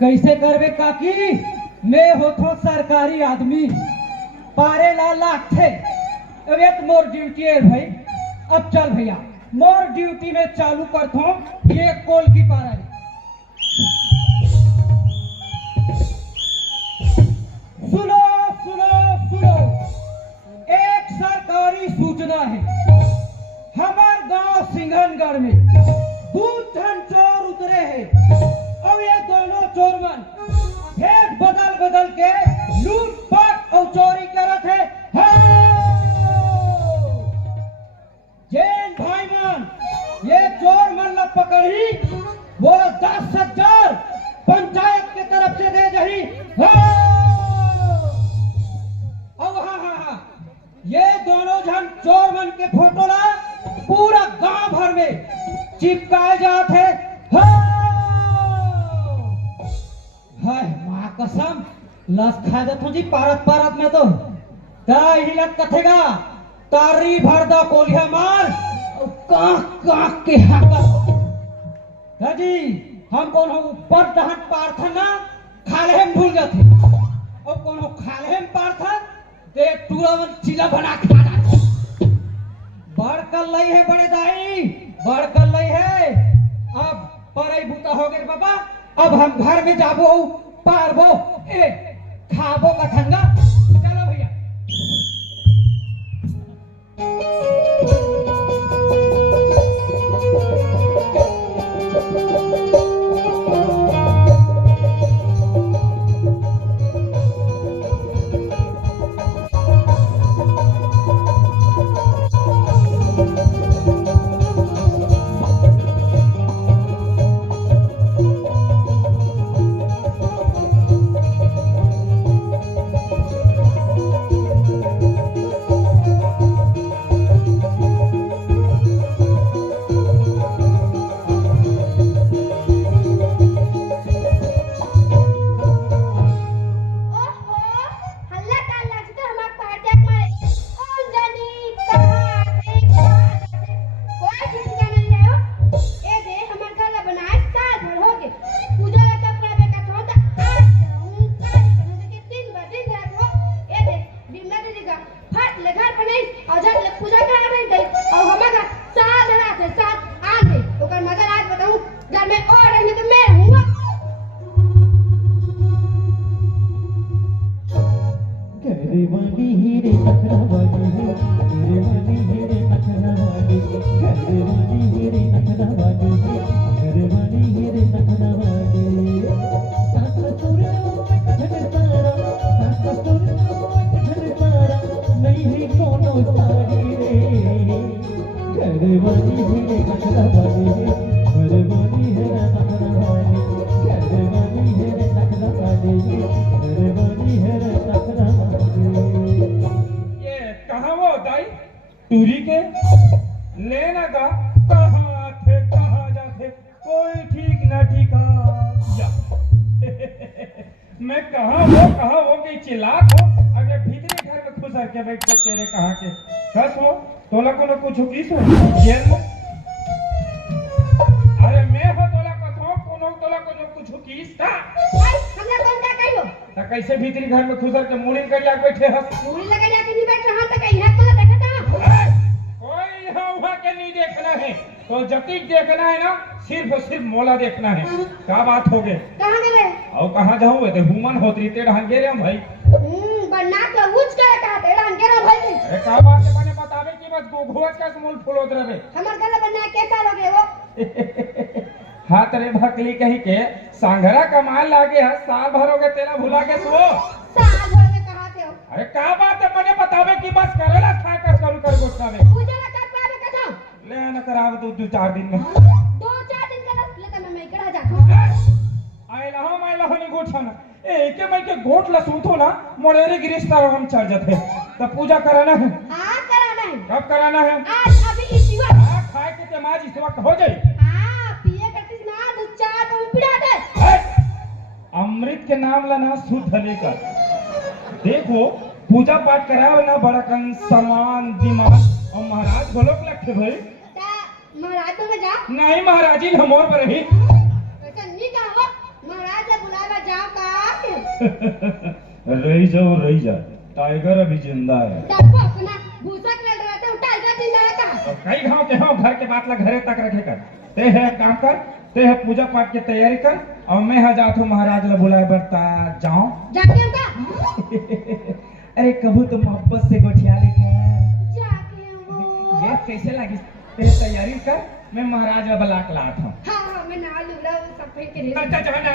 कैसे करबे काकी, मैं होतो सरकारी आदमी, पारे ला लाख थे। अब एक मोर ड्यूटी है भाई। अब चल भैया, मोर ड्यूटी में चालू करता हूँ ये कोल की पारा। सुनो सुनो सुनो, एक सरकारी सूचना है। हमार गांव सिंघनगढ़ में दूध धन चोर उतरे हैं और ये दोनों चोरमन भेद बदल बदल के लूटपाट और चोरी करत है। जैन भाई मन, ये चोर मन ला पकड़ी, वो 10,000 पंचायत के तरफ से दे जही। ये दोनों जन चोर मन के फोटो ला पूरा गांव भर में चिपकाए जाते है। मां कसम लस खा जाता जी पारत पारत में तो हिलत कथेगा तारी भरदा कोलिया मार और कांक के हाका जी। हम कौन ऊपर दहन पार्थन ना खाले हम भूल जाते और कौन खाले हम पार्थन ते टूरा मन चिला बना खा जाते। बड़कल लई है बड़े दाई, बड़कल लई है। अब परई बूता हो गए बाबा, अब हम घर में जाबो पारबो ए खाबो कथंगा। चलो भैया। टूरी के लेना का कहाँ थे कहाँ जाते कोई ठीक न ठिका जा। मैं कहाँ वो कि चिल्लात हो। अब ये भीतरे घर में खुश के बैठे तेरे कहाँ के कस हो तोला को कुछ किस हो जेल में। अरे मैं हो तोला कथो कोनो तोला को कुछ किस का हमरा कौन का कहियो त कैसे भीतरी घर में खुश के मुड़ी कर ला बैठे हस मुड़ी लगा जाके नहीं बैठ रहा त कहीं है तो देखता कोई यहाँ वहाँ के नहीं देखना है तो जतीक देखना है ना सिर्फ मोला देखना है। क्या बात हो गए कहाँ गए और कहाँ जाऊँ ते हुमन होतरी ते ढंगे रे भाई बन्ना के उच के कहा ते ढंगे रे भाई। अरे का बात है मैंने बतावे कि बस गोघोच का समूल फुलोत रहे हमर गले बन्ना कैसा लगे वो हाथ रे भकली कहीं के सांघरा कमाल लागे है साल भर हो गए तेरा भुला के सो साल भर में कहां थे हो। अरे का बात है मैंने बतावे कि बस करेला खा कर करू कर गोठा में पूजा ला कर पावे कथा ले न कराव दो 4 दिन में 2-4 दिन का ले त मैं करा जा आई लहो नहीं गोठा ना ए के मैं के गोठ ला सुनतो ना मोरेरे गिरिस्ता हम चढ़ जाते तब पूजा कराना है। हां कराना है। कब कराना है आज अभी इसी वक्त। हां खाए के तेमाज इस वक्त हो जाए। हां पिए करती ना 2-4 तो पिड़ा दे। अमृत के नाम लेना शुद्ध लेकर देखो पूजा पाठ कराओ ना बड़ा कन सामान दिमाग और महाराज बोलो लखे भाई महाराज तो जा नहीं महाराजी हमोर पर ही ऐसा नहीं कहो महाराज ने बुलावा रही जा टाइगर अभी जिंदा है। डब्बो अपना भूसा के लड़ रहा था उठा जा जिंदा है का। और कई गांव के हो घर के बात ला घरे तक रखे कर। ते है काम कर, ते है पूजा पाठ की तैयारी कर और मैं हा जात हूँ महाराज ला बुलाए बरता जाऊं। जाके हम का अरे कबू तो मोहब्बत से गोठिया लेकर जाके वो ये कैसे लगी? ते तैयारी कर, मैं महाराज ला बुला के लाता हूँ। हाँ मैं ना लूला वो सब पे के अच्छा जाना।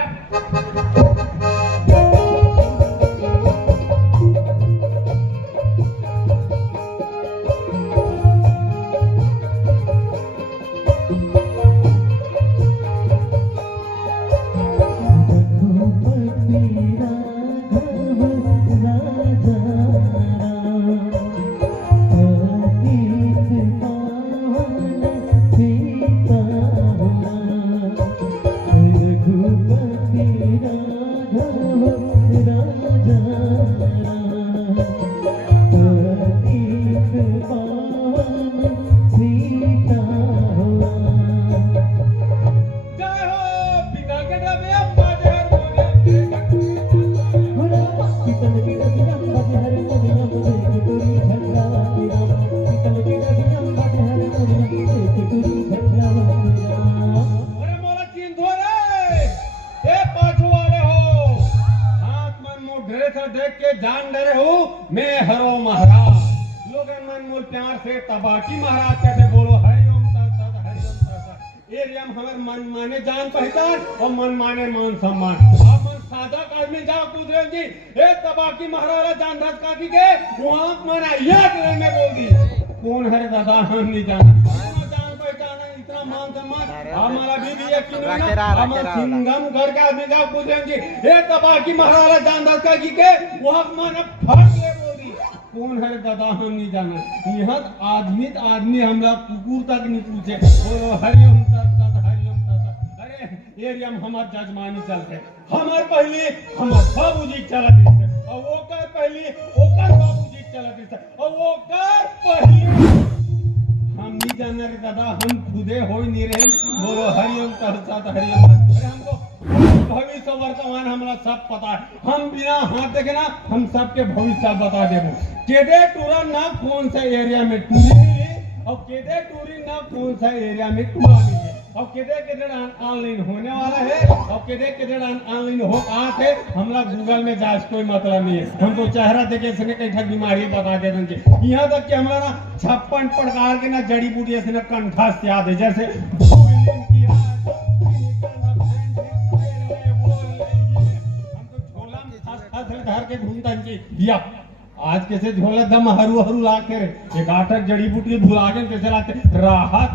देख के जान डरे हो मैं हरो महाराज लोग मन मूल प्यार से तबाकी महाराज कहते बोलो हरिओम तत् हरिओम तत् एरिया में हमारे मन माने जान पहचान और मन माने मान सम्मान आप मन सादा आदमी जाओ कुदरत जी ए तबाकी महाराज जान धस का की के वहां मना याद में बोल दी कौन हरे दादा हम नहीं जाना जान पहचान इतना मान सम्मान हमारा भी यकीन है हमारा सिंगम घर का आदमी जाओ कुदरत जी ए तबाकी महाराज जान धस का की के वहां मन फट ले बोल दी कौन है दादा हम नहीं जाना यहाँ आदमी हमरा कुकुर तक नहीं पूछे बोलो हरिओम तत् हरिओम तत् अरे एरिया में हमार जजमानी चलते हमार पहले हमार बाबूजी चलत रहे और वो कर पहले ओकर बाबूजी चलत रहे और वो कर पहले हम नहीं जाना रे दादा हम खुदे हो नहीं रहे बोलो हरिओम तत् हरिओम तत् अरे हमको भविष्य वर्तमान हमरा सब पता है हम बिना हाथ देखे ना हम सबके भविष्य बता देबो केदे टूरा ना कौन सा एरिया में टूरी मिली और केदे टूरी ना कौन सा एरिया में टूरा मिली और केदे ऑनलाइन होने वाला है और केदे ऑनलाइन हो आत है हमरा गूगल में जांच कोई मतलब नहीं है हमको चेहरा देखे से कई बीमारी बता दे देंगे यहाँ तक कि हमरा ना 56 प्रकार के ना जड़ी बूटी से ना कंठस्थ याद है जैसे भूलिन की धर के घूमता भैया आज कैसे झोला दम हरू हरू लाके रे एक आटक जड़ी बूटी भुला के कैसे लाते राहत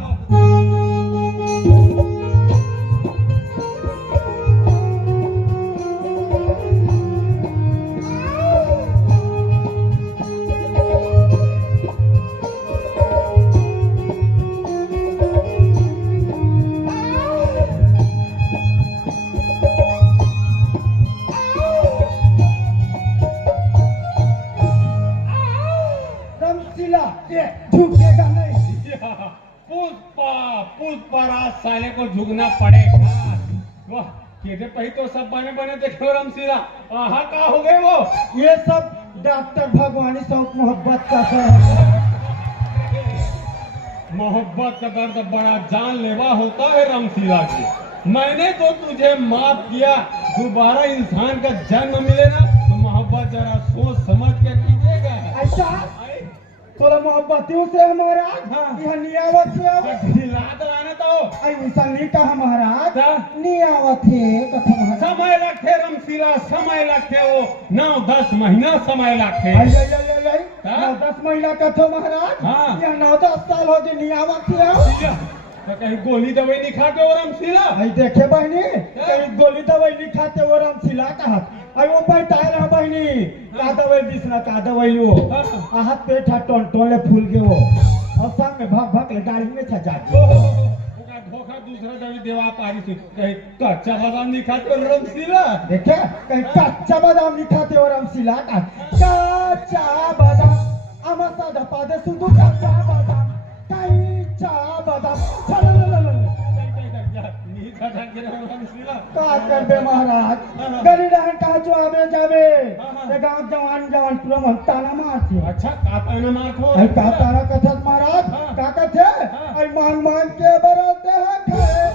झुकेगा नहीं पुष्पराज साले को झुकना पड़ेगा वाह केदे पही तो सब बने बने देखो रमसीला आहा का हो गए वो ये सब डॉक्टर भगवानी शौक मोहब्बत का है मोहब्बत का दर्द बड़ा जानलेवा होता है रमसीला जी मैंने तो तुझे माफ किया दोबारा इंसान का जन्म मिले ना तो मोहब्बत जरा सोच समझ के कीजिएगा अच्छा तोरा मोहब्बतियों से हमारा यह नियावत ढिलात लाने तो आई मुसल्ली का महाराज ता? नियावत है कथा महाराज समय लगते रमसीला समय लगते वो 9-10 महीना समय लगते आई आई आई आई ता? 9-10 महीना कथा महाराज हाँ। यह 9-10 साल हो गए नियावत है तो कहीं गोली दवाई नहीं खाते वो रमसीला आई देखे बहनी कहीं गोली दवाई नहीं खाते वो रमसीला कहा आई वो बैठाए रहा बहनी का दवाई दिसना का दवाई वो आहत पेट हा टोले फूल के वो और संग में भग ले गाड़ी में छजा धोखा दूसरा दवाई देवा पारी से कहीं कच्चा बादाम नहीं खाते वो रमसीला देखे कहीं कच्चा बादाम नहीं खाते वो रमसीला का कच्चा बादाम अमसा दपा दे सुंदू कच्चा बादाम कच्चा बादाम का कर बे महाराज गरी रहन कहा जो हमें जा ते गांव जवान जवान पूरा मनता ना मारते अच्छा काता न मारखो आई का तारा कथत महाराज हाँ। का कथे हाँ। आई मांग मांग के बरलते हैं खाए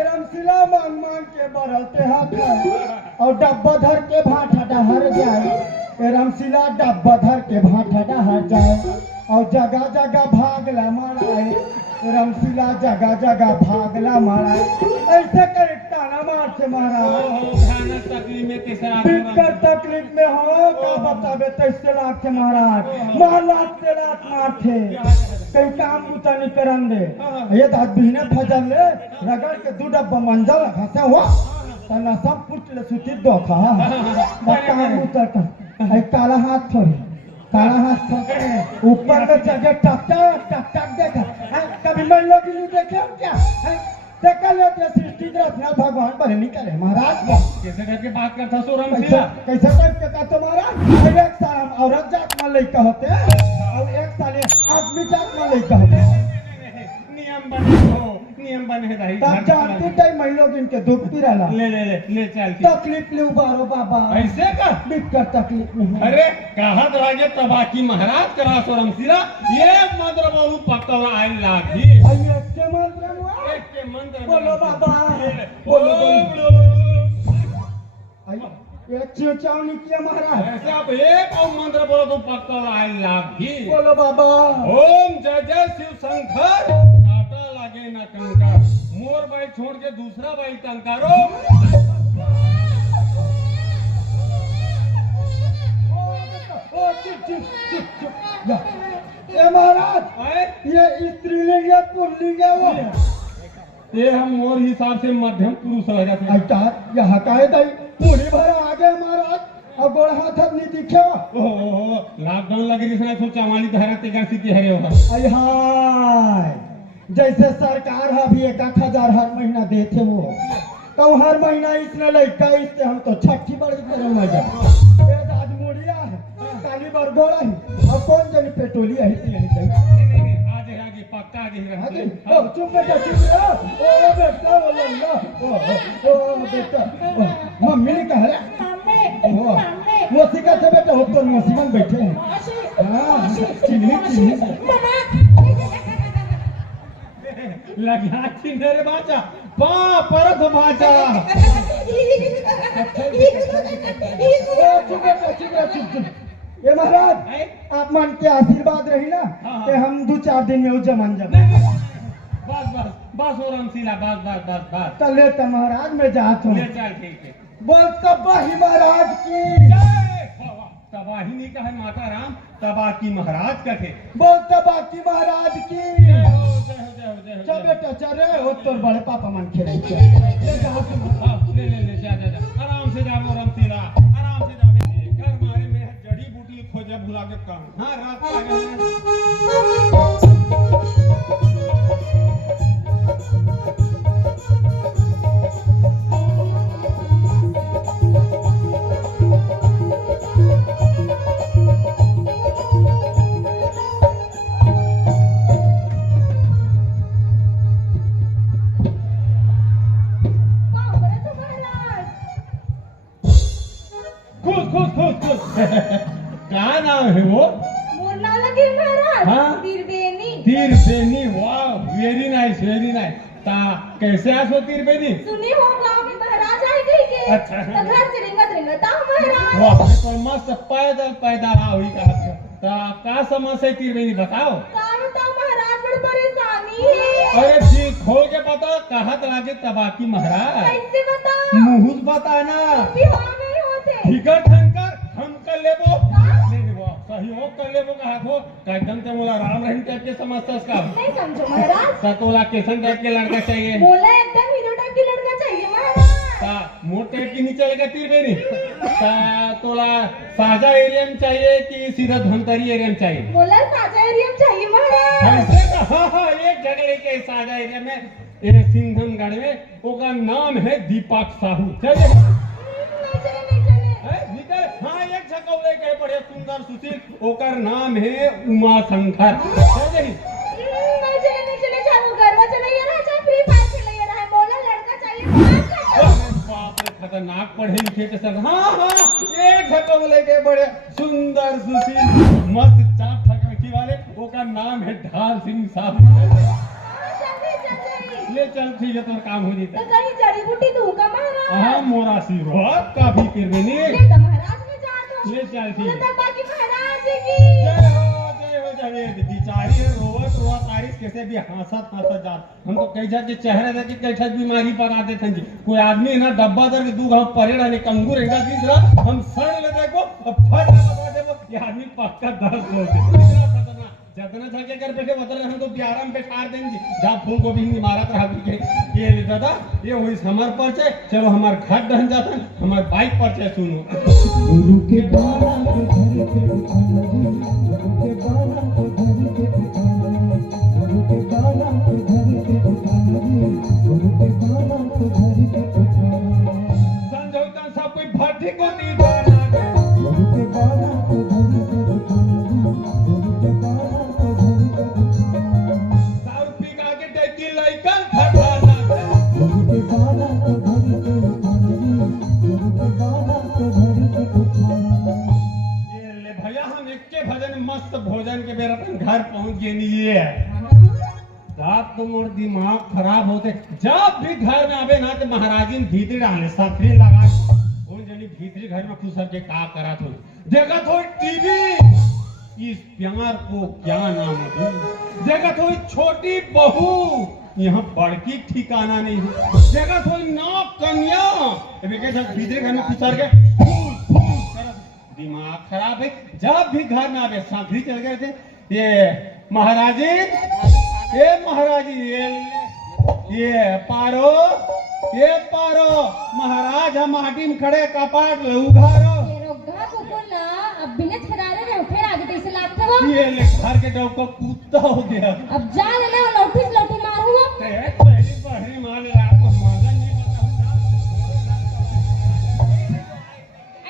एरम सिला मांग मांग के बरलते हैं खाए और डब्बा धर के भाटा डहर जाए एरम सिला डब्बा धर के भाटा डहर जाए और जगह जगह भागला माराए एरम सिला जगह जगह भागला माराए ऐसे करे ताना मारते महाराज भयानक तकलीफ में कैसे बिल्कुल तकलीफ में हो का बताबे तैसे लाख से महाराज महालात से लात मारते कहीं काम बुता नहीं करन दे ये दाद बिहने फजल ले रगड़ के दू डब्बा मंजल घसे हुआ तना सब पुट ले सुती दो खा काम उतर का आई काला हाथ थोड़ी काला हाथ थोड़ी ऊपर में जगह टक टक देखा कभी मन लोग नहीं देखे हो क्या देखा लेते सृष्टि रचना भगवान बने नहीं करे महाराज कैसे करके बात करता सो राम कैसे सिला कैसे टाइप के का तुम्हारा एक साल हम औरत जात में लड़का होते और एक साल आदमी जात में लड़का होते नियम बने रही तब जानती टाइम महिलों इनके दुख भी रहला ले चल के तकलीफ ले उबारो बाबा ऐसे का बिकर तकलीफ नहीं है अरे कहत राजे तबाकी महाराज करा सो राम सिला ये मंत्र बोलू पक्का आइल लागी आइए के मंत्र हुआ एक के मंत्र बोलो बाबा बोलो बोलो आइए एक चिवचावनी किया महाराज ऐसे आप एक और मंत्र बोलो तो पक्का आइल लागी बोलो बाबा ओम जय जय शिव शंकर काटा लागे ना कंकर मोर बाई छोड़ के दूसरा बाई टंकारो ओ चुप चुप चुप चुप या ए महाराज आए ये स्त्रीलिंग या पुल्लिंग है वो ये हम मोर हिसाब से मध्यम पुरुष हो जाते हैं ऐसा ये हकाए दई पूरी भर आ गए महाराज अब गोड़ हाथ अब नहीं दिखे ओहो लॉकडाउन लगे जिसने सोचा हमारी धरा तेकर स्थिति हरे होगा आई हाय जैसे सरकार अभी 1,000 हर महीना देते वो तो हर महीना इसने लड़का इससे हम तो छठी बड़ी करें मजा ये आज मुड़िया है काली बरगोड़ा है अब कौन जनी पेट्रोली है आज है आगे पक्का आगे आगे है ओ चुप बेटा चुप रहो ओ बेटा ओ लल्ला ओ बेटा मम्मी ने कहा रे ओ मोसिका से बेटा हो तो मोसिमन बैठे हैं हां चिन्नी लगा चिन्ह रे बाचा पा परत बाचा ये महाराज आप मन के आशीर्वाद रही ना हाँ। कि हम 2-4 दिन में वो जमान जब बस बस बस हो राम सिला बस चले तो महाराज मैं जात हूँ ले चल ठीक है बोल तबाही महाराज की जय तबाही नहीं कहा माता राम तबाह की महाराज का थे बोल तबाही महाराज की जय हो जय हो जय हो जय हो चल बेटा चल रे हो तोर बड़े पापा मन खेले ले जाओ तुम हाँ, ले जा आराम से जाओ राम सिला आराम से जाओ घर मारे में जड़ी बूटी खोजे भुला के काम हाँ रात को आ गए खुश क्या नाम है वो मोर नाम लगे महाराज हाँ? तिरबेनी तीर बेनी वाह वेरी नाइस ता कैसे आसो तीर बेनी सुनी हो गांव में महाराज आए गए के अच्छा। तो घर से रिंगत आओ महाराज वाह तो मस्त पैदा रहा हुई का समस्या है तीर बेनी बताओ काम तो महाराज बड़ी परेशानी है अरे जी खोल के बता कहत राजे तबाकी महाराज कैसे बताओ मुहुस बताना बिहार नहीं होते फिकर ठनकर हम कर लेबो नहीं लेबो सहयोग कर लेबो कहा हो एकदम ते मोला राम रहीम टाइप के समझता का नहीं समझो महाराज सतोला कैसन टाइप के लड़का चाहिए बोला एकदम हीरो टाइप की लड़का चाहिए महाराज ता मोट टाइप की नहीं चलेगा तीर बेनी ता तोला साजा एरिया में चाहिए कि सीधा धमतरी एरिया में चाहिए बोला साजा एरिया में चाहिए महाराज ऐसे का हाँ एक जगह लेके साजा एरिया में एक सिंघमगढ़ में ओका नाम है दीपक साहू चले नहीं चले निकल हाँ एक जगह लेके बड़े सुंदर सुशील ओकर नाम है उमा शंकर चले नहीं चले चाहे वो गरबा चलाइए रहा चाहे फ्री फायर चलाइए रहा बोला लड़का चाहिए बाप रे खतरनाक पढ़े लिखे के सब हाँ एक झटो बोले के बड़े सुंदर सुशील मस्त चाप ठकरकी वाले वो का नाम है ढाल सिंह साहब ले चल ठीक है तो काम हो जाता तो कहीं जड़ी बूटी दूं का महाराज हाँ मोरा आशीर्वाद का भी किरवेनी ले तो महाराज में जा दो ले चल ठीक ले है तो बाकी महाराज की जय हो जवेद बेचारी है रोवत रोवत तारीफ कैसे भी हंसत जात हम तो कई जाके चेहरे देख के कैसा बीमारी बना देते हैं जी कोई आदमी ना डब्बा दर के दू घाव परे रहने कंगूर एकदा तीसरा हम सड़ ले देखो और फट लगा देबो ये आदमी पक्का दर्द हो गया जतना थके कर बैठे बदल हम तो प्यारा में बैठा दें जी जा फूल को भी मारत रहा के ये दादा ये होई हमर परिचय चलो हमार घर ढन जाता हमार बाइक परिचय सुनो गुरु के बाला को धर के उठाना गुरु के बाला को धर के उठाना गुरु के बाला को धर के उठाना गुरु के बाला को धर के उठाना संजोता सब कोई भट्टी को नहीं जाना गुरु के बाला को धर के उठाना गुरु के बाला को धर के उठाना दारू पी के आगे डेकी लइकन फटाना गुरु के बाला को धर के उठाना गुरु के बाला को धर के उठाना ये ले भैया हम एक के भजन मस्त भोजन के बेर अपन घर पहुंच गए नहीं ये रात तो मोर दिमाग खराब होते जब भी घर में आवे ना तो महाराजिन भीतरी डाले सफरी लगा उन जनी भीतरी घर में खुश के का करा थो देखा थो टीवी इस प्यार को क्या नाम दूं देखा थो छोटी बहू यहाँ बड़की ठिकाना नहीं है देखा थो नौ कन्या अबे के जब भीतरी घर में खुसर के दिमाग खराब है जब भी घर में आवे सांखरी चल गए थे ये महाराजी ये पारो महाराज हम माटी में खड़े कपाट उघारो ये रोगा को बोलना अब बिना छड़ारे रहे फिर आगे कैसे लाते हो ये ले घर के डॉग को कुत्ता हो गया अब जा ले लौटी मारूंगा पहली पहली मार ले आपको मजा नहीं पता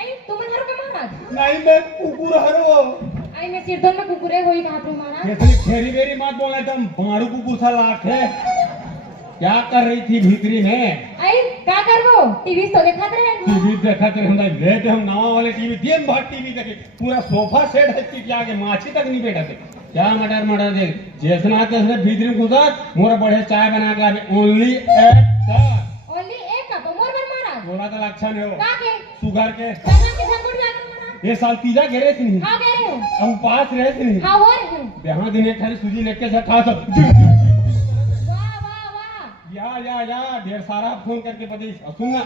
आई तुम हर का महाराज नहीं मैं कुकुर हरो आई मैं सिरदर्द में कुकुरे होई कहां पे महाराज कैसे खेरी बेरी मत बोला तुम मारू कुकुर सा लाख है क्या कर रही थी भीतरी में आई क्या करबो टीवी तो देखत रहे टीवी देखा थे हम लेते हम नवा वाले टीवी दिन भर टीवी देखे पूरा सोफा सेट है टीवी आगे माछी तक नहीं बैठा थे क्या मटर देख जैसना तैसे भीतरी में घुसा मोरा बढ़े चाय बना के आवे ओनली ओनली एक कप मोर बर महाराज मोरा तो लक्षण है वो का के शुगर के करना के संकट जाकर महाराज ये साल तीजा घेरे थी नहीं हां कह रहे हो हम पास रहे थे नहीं हां हो रहे हो यहाँ दिन एक खाली सूजी लेके से खा सब वाह वाह वाह या ढेर सारा फोन करके पति सुनना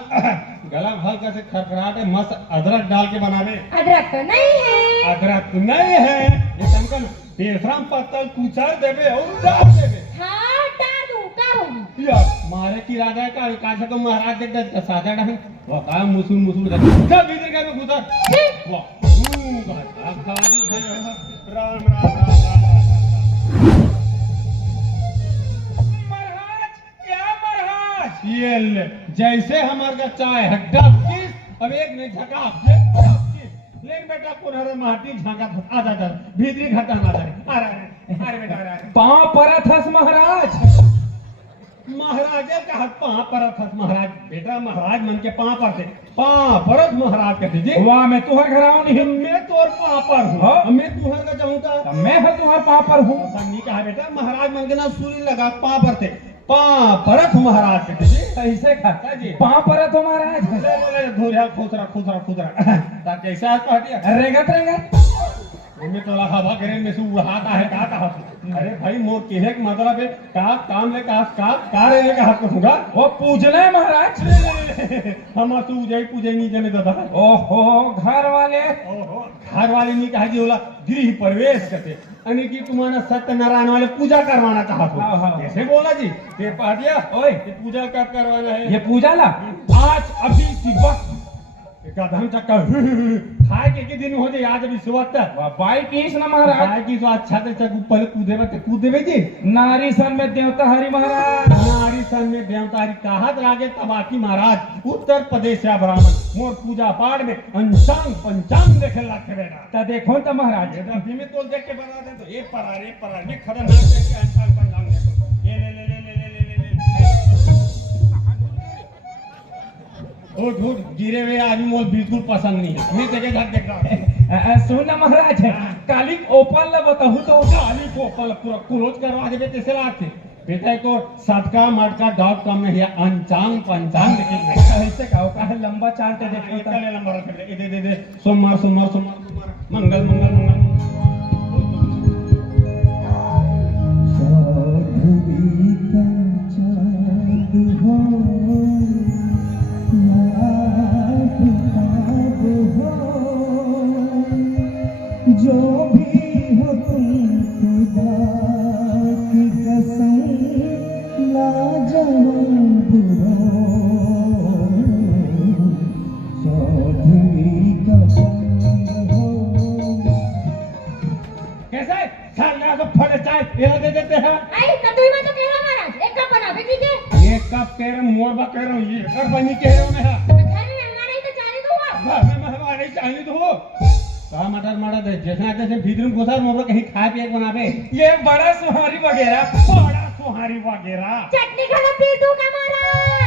गला हल्का से खरखराटे मस्त अदरक डाल के बनावे अदरक तो नहीं है अदरक नहीं है ये समकन बेशरम पत्तल कुचर देवे और डाल देवे हां डाल दूं का होगी या मारे की राजा का काजा तो महाराज देख दे सादा डाल वो का मुसुल जब भीतर का में घुसा वाह खादी राम ये ले जैसे हमार का चाय हड्डा किस अब एक ने झका लेकिन बेटा पुनः माटी झांका आ जा भीतरी घटा ना जाए अरे बेटा अरे पांव परत हस महाराज महाराजे का हाथ पांव परत हस महाराज बेटा महाराज मन के पांव पर थे पांव परत महाराज कहते जी वाह मैं तुहर घर आऊं नहीं मैं तोर पांव पर हूं मैं तुहर का चाहूंगा मैं है तुहर पांव पर हूं नहीं कहा बेटा महाराज मन के ना सूरी लगा पांव पर थे पांव परत महाराज कहते जी ऐसे खाता जी पांव परत हो महाराज धोरिया खुसरा ताकि कैसा हाथ पाटिया रेगत मैं तो हवा करे में से उड़ाता है का अरे भाई मोर केहे के मतलब है का काम ले का रे का हाथ होगा वो पूजले महाराज हम तू जय पूजे नहीं जने दादा ओहो घर वाले नहीं कहा जी होला गृह प्रवेश करते यानी कि तुम्हारा सत्यनारायण वाले पूजा करवाना चाहते हो ऐसे बोला जी ये पाटिया ओए ये पूजा कब करवाना है ये पूजा ला आज अभी की वक्त कदम चक्का खाए के दिन हो जाए आज अभी सुबह तक बाई किस न महाराज खाए की तो अच्छा से चक पहले कूदे जी नारी सन में देवता हरि महाराज नारी सन में देवता हरि कहत लागे तबाकी महाराज उत्तर प्रदेश या ब्राह्मण मोर पूजा पाठ में अंशांग पंचांग देखे लागे बेटा ता देखो त महाराज अभी में तोल देख के बता दे तो एक परार में खतरनाक करके अंशांग पंचांग देखो ये ले उठ उठ गिरे हुए आदमी मोल बिल्कुल पसंद नहीं है। मैं जगह घर देख रहा हूँ। सुन ना महाराज काली ओपल ला बताहू तो काली को पल पूरा क्लोज करवा देबे कैसे लागते बेटा तो sadka.matka.com में है अंचांग पंचांग लिखी है। ऐसे कहो का है लंबा चार्ट देखो तो चले नंबर दे सोमवार सोमवार सोमवार सोमवार मंगल मंगल मंगल साधुवी का चाँद हो याद ख्वाब हो जो भी हो तुम खुदा की कसम लाजवाब हो साधुवी का चाँद हो। कैसे साला तो फट चाय ये दे देते हैं। आई कटोरी में तो कह रहा महाराज एक कप बना ठीक है। एक कप तेरे मोर बा कह रहा हूँ ये कर बनी कह रहा हूँ मैं हाँ। घर में मेहमान आई तो चाली दो हुआ। घर में मेहमान आई चाहिए तो हो कहा मटर मटर दे जैसे जैसे भीतर घुसा मोर कहीं खाए पिए बनावे ये बड़ा सुहारी वगैरह बड़ा सुहारी वगैरह चटनी खाना पी दूंगा महाराज।